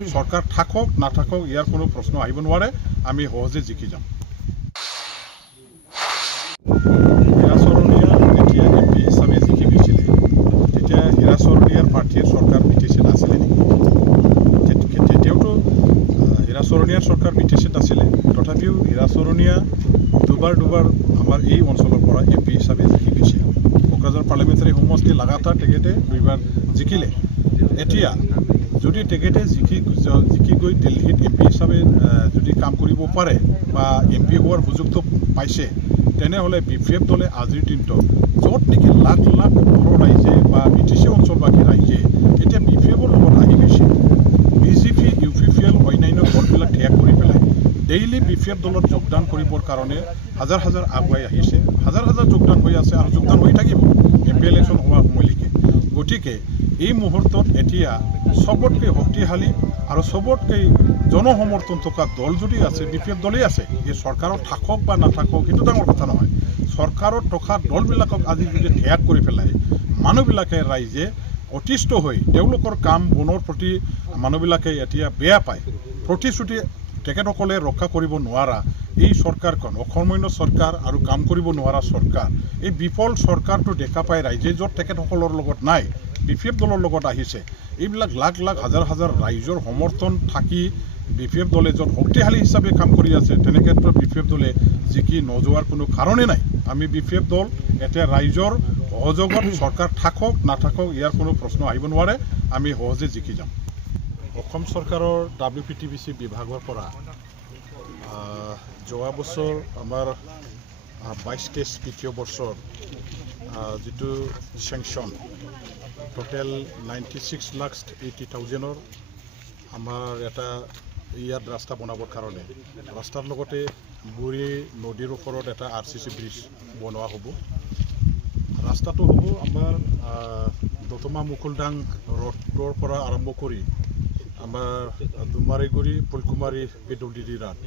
সৰকাৰ থাকক না থাকক ইয়াৰ কোনো প্ৰশ্ন আহিব নোৱাৰে আমি সহজে জিকি যাম হিৰাচৰণীয়া যেতিয়া এমপি হিচাপে জিকি গৈছিলে তেতিয়া হিৰাচৰণীয়াৰ প্ৰাৰ্থীৰ চৰকাৰ বিটিচিত আছিলে নেকি তেতিয়াওতো হিৰাচৰণীয়াৰ চৰকাৰ বিটিচিত আছিলে তথাপিও হিৰাচৰণীয়া দুবাৰ আমাৰ এই অঞ্চলৰ পৰা এমপি হিচাপে জিকি গৈছে কোকৰাঝাৰ পাৰ্লিমেণ্টাৰী সমষ্টি লাগাতাৰ তেখেতে দুইবাৰ জিকিলে এতিয়া যদি তেখেতে জিকি গৈ দিল্লীত এমপি হিচাপে যদি কাম কৰিব পাৰে বা এমপি হোৱাৰ সুযোগটো পাইছে তেনেহ'লে BPF দলে আজিৰ দিনটো য'ত নেকি লাখ লাখ ৰাইজে বা BTC অঞ্চলবাসী ৰাইজে এতিয়া BPFৰ লগত আহি গৈছে BJP UPPL অন্যান্য দলবিলাক ত্যাগ কৰি পেলাই ডেইলি BPF দলত যোগদান কৰিবৰ কাৰণে হাজাৰ হাজাৰ আগুৱাই আহিছে হাজাৰ হাজাৰ যোগদান হৈ আছে আৰু যোগদান হৈ থাকিব এমপি ইলেকশ্যন হোৱা সময়লৈকে গতিকে এই মুহূৰ্তত এতিয়া সবতকৈ শক্তিশালী আৰু সবতকৈ জনসমৰ্থন থকা দল যদি আছে BPF দলেই আছে এই চৰকাৰত থাকক বা নাথাকক সেইটো ডাঙৰ কথা নহয় চৰকাৰত থকা দলবিলাকক আজি যদি ত্যাগ কৰি পেলাই মানুহবিলাকে ৰাইজে অতিষ্ঠ হৈ তেওঁলোকৰ কাম বনৰ প্ৰতি মানুহবিলাকে এতিয়া বেয়া পায় প্ৰতিশ্ৰুতি তেখেতসকলে ৰক্ষা কৰিব নোৱাৰা এই চৰকাৰখন অকৰ্মণ্য চৰকাৰ আৰু কাম কৰিব নোৱাৰা চৰকাৰ এই বিফল চৰকাৰটো দেখা পাই ৰাইজে য'ত তেখেতসকলৰ লগত নাই BPF দলৰ লগত আহিছে এইবিলাক লাখ লাখ হাজাৰ হাজাৰ ৰাইজৰ সমৰ্থন থাকি BPF দলে য'ত শক্তিশালী হিচাপে কাম কৰি আছে তেনে ক্ষেত্ৰত BPF দলে জিকি নোযোৱাৰ কোনো কাৰণেই নাই আমি BPF দল এতিয়া ৰাইজৰ সহযোগত চৰকাৰ থাকক নাথাকক ইয়াৰ কোনো প্ৰশ্ন আহিব নোৱাৰে আমি সহজে জিকি যাম অসম চৰকাৰৰ WPTBC বিভাগৰ পৰা যোৱা বছৰ আমাৰ 22-23 বিত্তীয় বৰ্ষৰ যিটো চেংচন টোটেল 96,80,000 আমাৰ এটা ইয়াত ৰাস্তা বনাবৰ কাৰণে ৰাস্তাৰ লগতে বুঢ়ী নদীৰ ওপৰত এটা RCC ব্ৰিজ বনোৱা হ'ব ৰাস্তাটো হ'ব আমাৰ দতমা মুকুলডাং ৰোডৰ পৰা আৰম্ভ কৰি আমাৰ দুমাৰীগুৰি ফুলকুমাৰী পেডুলিডি ৰাত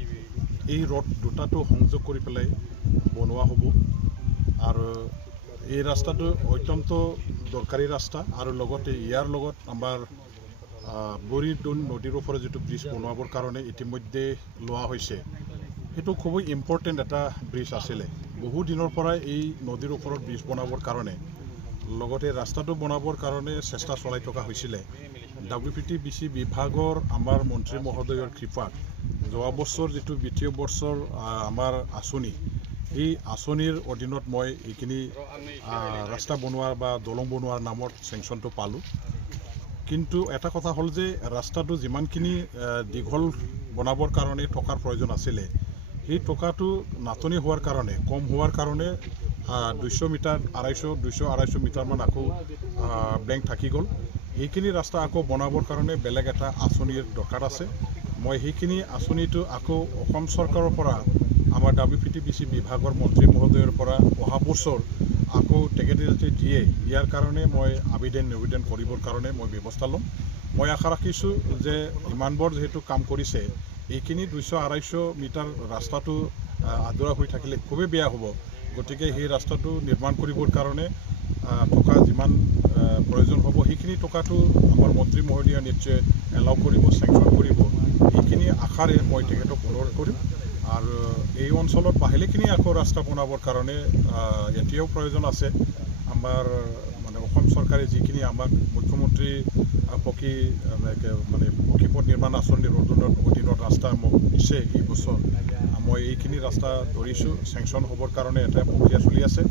এই ৰোড দুটাটো সংযোগ কৰি পেলাই বনোৱা হ'ব আৰু এই ৰাস্তাটো অত্যন্ত দৰকাৰী ৰাস্তা আৰু লগতে ইয়াৰ লগত আমাৰ বুঢ়ী নদীৰ ওপৰত যিটো ব্ৰিজ বনোৱাবৰ কাৰণে ইতিমধ্যে লোৱা হৈছে সেইটো খুবেই ইম্পৰ্টেণ্ট এটা ব্ৰিজ আছিলে বহু দিনৰ পৰাই এই নদীৰ ওপৰত ব্ৰিজ বনাবৰ কাৰণে লগতে ৰাস্তাটো বনাবৰ কাৰণে চেষ্টা চলাই থকা হৈছিলে WPTBC বিভাগৰ আমাৰ মন্ত্ৰী মহোদয়ৰ কৃপাত যোৱা বছৰ যিটো বিত্তীয় বৰ্ষৰ আমাৰ আঁচনি এই আঁচনিৰ অধীনত মই এইখিনি ৰাস্তা বনোৱাৰ বা দলং বনোৱাৰ নামত চেংচনটো পালোঁ কিন্তু এটা কথা হ'ল যে ৰাস্তাটো যিমানখিনি দীঘল বনাবৰ কাৰণে টকাৰ প্ৰয়োজন আছিলে সেই টকাটো নাটনি হোৱাৰ কাৰণে কম হোৱাৰ কাৰণে 200 মিটাৰ 200-250 মিটাৰমান আকৌ ব্লেংক থাকি গ'ল এইখিনি ৰাস্তা আকৌ বনাবৰ কাৰণে বেলেগ এটা আঁচনিৰ দৰকাৰ আছে মই সেইখিনি আঁচনিটো আকৌ অসম চৰকাৰৰ পৰা আমাৰ WPTBC বিভাগৰ মন্ত্ৰী মহোদয়ৰ পৰা অহা বছৰ আকৌ তেখেতে যাতে দিয়ে ইয়াৰ কাৰণে মই নিবেদন কৰিবৰ কাৰণে মই ব্যৱস্থা ল'ম মই আশা ৰাখিছোঁ যে ইমানবোৰ যিহেতু কাম কৰিছে এইখিনি 200-250 মিটাৰ ৰাস্তাটো আধৰুৱা হৈ থাকিলে খুবেই বেয়া হ'ব গতিকে সেই ৰাস্তাটো নিৰ্মাণ কৰিবৰ কাৰণে টকা যিমান প্ৰয়োজন হ'ব সেইখিনি টকাটো আমাৰ মন্ত্ৰী মহোদয়ে নিশ্চয় এলাউ কৰিব চেংচন কৰিব এইখিনি আশাৰে মই তেখেতক অনুৰোধ কৰিম আৰু এই অঞ্চলত বাহিলেখিনি আকৌ ৰাস্তা বনাবৰ কাৰণে এতিয়াও প্ৰয়োজন আছে আমাৰ মানে অসম চৰকাৰে যিখিনি আমাক মুখ্যমন্ত্ৰী পকী পথ নিৰ্মাণ আঁচনিৰ অধীনত ৰাস্তা মোক দিছে এই বছৰ মই এইখিনি ৰাস্তা ধৰিছোঁ চেংচন হ'বৰ কাৰণে এটা প্ৰক্ৰিয়া চলি আছে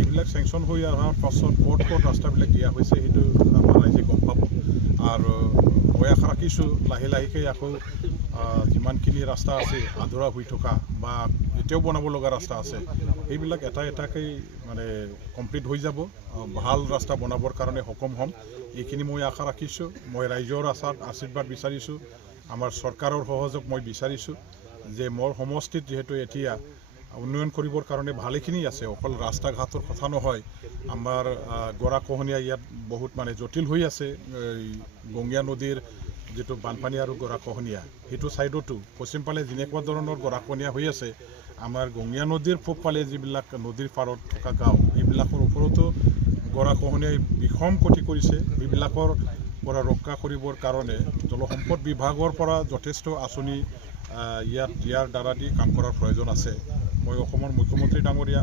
এইবিলাক চেংচন হৈ অহাৰ পাছত ক'ত ৰাস্তাবিলাক দিয়া হৈছে সেইটো আমাৰ ৰাইজে গম পাব আৰু মই আশা ৰাখিছোঁ লাহে লাহেকৈ আকৌ যিমানখিনি ৰাস্তা আছে আধৰুৱা হৈ থকা বা এতিয়াও বনাব লগা ৰাস্তা আছে এইবিলাক এটা এটাকৈ মানে কমপ্লিট হৈ যাব ভাল ৰাস্তা বনাবৰ কাৰণে সক্ষম হ'ম এইখিনি মই আশা ৰাখিছোঁ মই ৰাইজৰ আশীৰ্বাদ বিচাৰিছোঁ আমাৰ চৰকাৰৰ সহযোগ মই বিচাৰিছোঁ যে মোৰ সমষ্টিত যিহেতু এতিয়া উন্নয়ন কৰিবৰ কাৰণে ভালেখিনি আছে অকল ৰাস্তা ঘাটৰ কথা নহয় আমাৰ গৰাখহনীয়া ইয়াত বহুত মানে জটিল হৈ আছে গংগা নদীৰ যেটো বানপানী আৰু গৰাখহনীয়া হেতু সাইডটো পশ্চিমফালে যেনেকুৱা ধৰণৰ গৰাখহনীয়া হৈ আছে আমাৰ গংগা নদীৰ পূবফালে যিবিলাক নদীৰ পাৰত থকা গাঁও এইবিলাকৰ ওপৰতো গৰাখহনীয়াই বিষম ক্ষতি কৰিছে এইবিলাকৰ পৰা ৰক্ষা কৰিবৰ কাৰণে জলসম্পদ বিভাগৰ পৰা যথেষ্ট আঁচনি ইয়াত দিয়াৰ দ্বাৰা দি কাম কৰাৰ প্ৰয়োজন আছে। মই অসমৰ মুখ্যমন্ত্ৰী ডাঙৰীয়া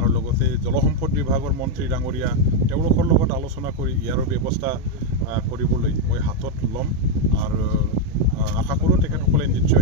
আৰু লগতে জলসম্পদ বিভাগৰ মন্ত্ৰী ডাঙৰীয়া তেওঁলোকৰ লগত আলোচনা কৰি ইয়াৰ ব্যৱস্থা কৰিবলৈ মই হাতত ল'ম আৰু আশা কৰোঁ তেখেতসকলে নিশ্চয়